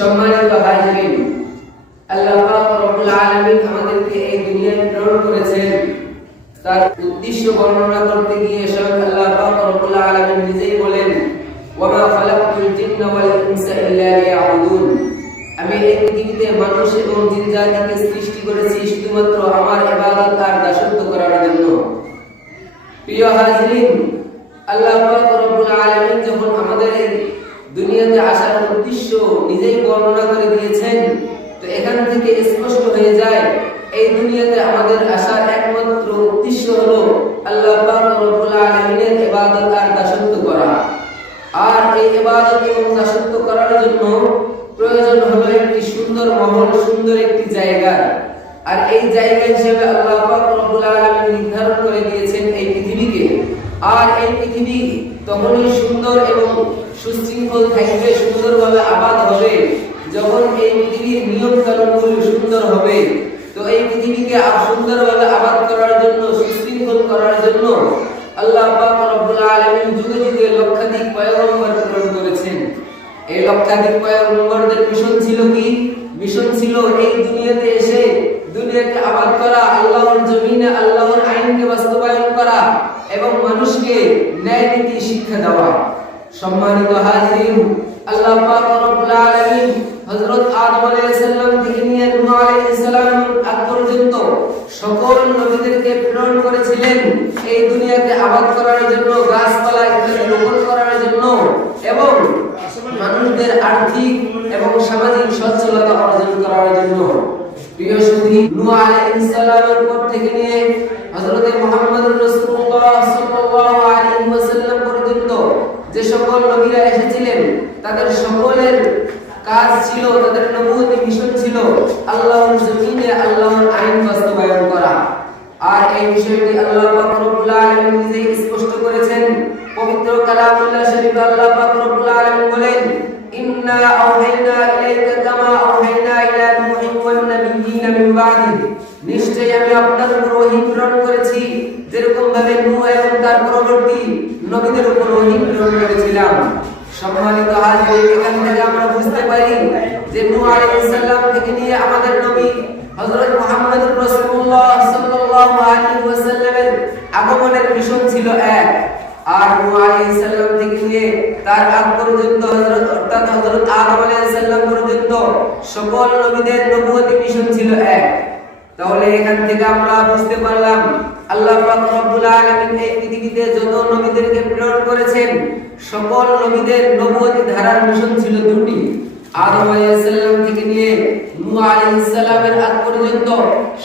সম্মানিত হাজিরিন, আল্লাহ পাক রব্বুল আলামিন আমাদেরকে এই দুনিয়ায় প্রেরণ করেছেন। তার উদ্দেশ্য বর্ণনা করতে গিয়ে স্বয়ং আল্লাহ পাক রব্বুল আলামিন নিজেই বলেন, ওয়া মা খালাকতুল জিন্না ওয়াল ইনসা ইল্লা লিয়াবুদুন। আমি এই পৃথিবীতে মানুষ এবং জিন জাতিকে সৃষ্টি করেছি শুধুমাত্র আমার ইবাদত আর দাসত্ব করার জন্য। প্রিয় হাজিরিন, আল্লাহ পাক রব্বুল আলামিন যখন আমাদের দুনিয়াতে আসার উদ্দেশ্য নিজেই বর্ণনা করে দিয়েছেন, তো এখান থেকে স্পষ্ট হয়ে যায় এই দুনিয়াতে আমাদের আসার একমাত্র উদ্দেশ্য হলো আল্লাহ পাক রব্বুল আলামিনের ইবাদত আর দাসত্ব করা। আর এই ইবাদত এবং দাসত্ব করার জন্য প্রয়োজন হলো একটি সুন্দর মহল, সুন্দর একটি জায়গা। আর এই জায়গা হিসেবে আল্লাহ পাক রব্বুল আলামিন নির্ধারণ করে দিয়েছেন এই পৃথিবীকে। আর এই পৃথিবী তখনই সুন্দর এবং সুশৃঙ্খল থাকবে, সুন্দরভাবে আবাদ হবে যখন এই পৃথিবীর নিয়ম কানুনগুলো সুন্দর হবে। তো এই পৃথিবীকে সুন্দরভাবে আবাদ করার জন্য, সুশৃঙ্খল করার জন্য আল্লাহ পাক রব্বুল আলামিন যুগে যুগে লক্ষাধিক পয়গম্বর প্রেরণ করেছেন। এই লক্ষাধিক পয়গম্বরদের মিশন ছিল কি? মিশন ছিল এই দুনিয়াতে এসে দুনিয়াকে আবাদ করা, আল্লাহর জমিনে আল্লাহর আইনকে বাস্তবায়ন করা এবং মানুষকে ন্যায় নীতি শিক্ষা দেওয়া। সম্মানিত হাজিরিন, আল্লাহ পাক রব্বুল আলামিন হযরত আদম আলাইহিস সালাম থেকে নিয়ে নূহ আলাইহিস সালাম আগ পর্যন্ত সকল নবীদেরকে প্রেরণ করেছিলেন এই দুনিয়াকে আবাদ করার জন্য, গাছপালা ইত্যাদি রোপণ করার জন্য এবং মানুষদের আর্থিক এবং সামাজিক সচ্ছলতা অর্জন করার জন্য। প্রিয় সুধী, নূহ আলাইহিস সালামের পর থেকে নিয়ে হযরত মুহাম্মদুর রাসূলুল্লাহ সাল্লাল্লাহু আলাইহি ওয়াসাল্লাম পর্যন্ত যে সকল নবীরা এসেছিলেন তাদের সকলের কাজ ছিল, তাদের নবুয়তি মিশন ছিল আল্লাহর জমিনে আল্লাহর আইন বাস্তবায়ন করা। আর এই বিষয়টি আল্লাহ পাক রব্বুল আলামিন নিজেই স্পষ্ট করেছেন পবিত্র কালামুল্লাহ শরীফে। আল্লাহ পাক রব্বুল আলামিন বলেন, ইন্না আওহাইনা ইলাইকা কামা আওহাইনা ইলা নূহিন ওয়ান নাবিয়্যিনা মিন বাদি। নিশ্চয়ই আমি আপনার উপর ওহী প্রেরণ করেছি যেরকম ভাবে নূহ এবং তার পরবর্তী নবীদের উপর ওহী প্রেরণ করেছিলাম। সম্মানিত হাজিরিন, এখান থেকে আমরা বুঝতে পারি যে নূহ আলাইহিস সালাম থেকে নিয়ে আমাদের নবী হযরত মুহাম্মদুর রাসূলুল্লাহ সাল্লাল্লাহু আলাইহি ওয়াসাল্লামের আগমনের মিশন ছিল এক। আর নূহ আলাইহিস সালাম থেকে নিয়ে তার আগ পর্যন্ত অর্থাৎ হযরত আদম আলাইহিস সালাম পর্যন্ত সকল নবীদের নবুয়তি মিশন ছিল এক। তাহলে এখান থেকে আমরা বুঝতে পারলাম আল্লাহ পাক রব্বুল আলামিন এই পৃথিবীতে যত নবীদেরকে প্রেরণ করেছেন সকল নবীদের নবুয়তি ধারার মিশন ছিল দুটি। আদম আলাইহিস সালাম থেকে নিয়ে নূহ আলাইহিস সালামের আগ পর্যন্ত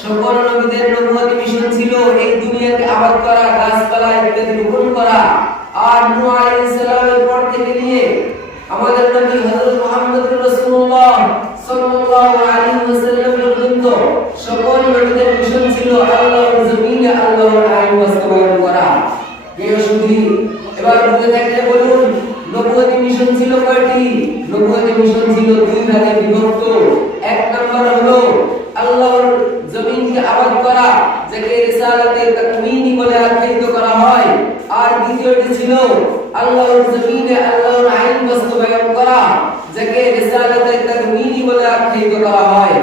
সকল নবীদের নবুয়তি মিশন ছিল এই দুনিয়াকে আবাদ করা, গাছপালা ইত্যাদি রোপণ করা। আর নূহ আলাইহিস সালামের পর থেকে নিয়ে আমাদের নবী হযরত মুহাম্মদুর রাসূলুল্লাহ সাল্লাল্লাহু আলাইহি ওয়াসাল্লাম পর্যন্ত সকল নবীদের মিশন ছিল আল্লাহর জমিনে আল্লাহর আইন বাস্তবায়ন করা। প্রিয় সুধী, এবার বুঝে থাকলে বলুন নবুয়তি মিশন ছিল কয়টি? নবুয়তি মিশন ছিল দুই ভাগে বিভক্ত। এক নাম্বার হলো আল্লাহর জমিনকে আবাদ করা, যাকে রিসালাতে তাকমীনি বলে আখ্যায়িত করা হয়। আর দ্বিতীয়টি ছিল আল্লাহর জমিনে আল্লাহর আইন বাস্তবায়ন করা, যাকে রিসালাতে তাকমীনি বলে আখ্যায়িত করা হয়।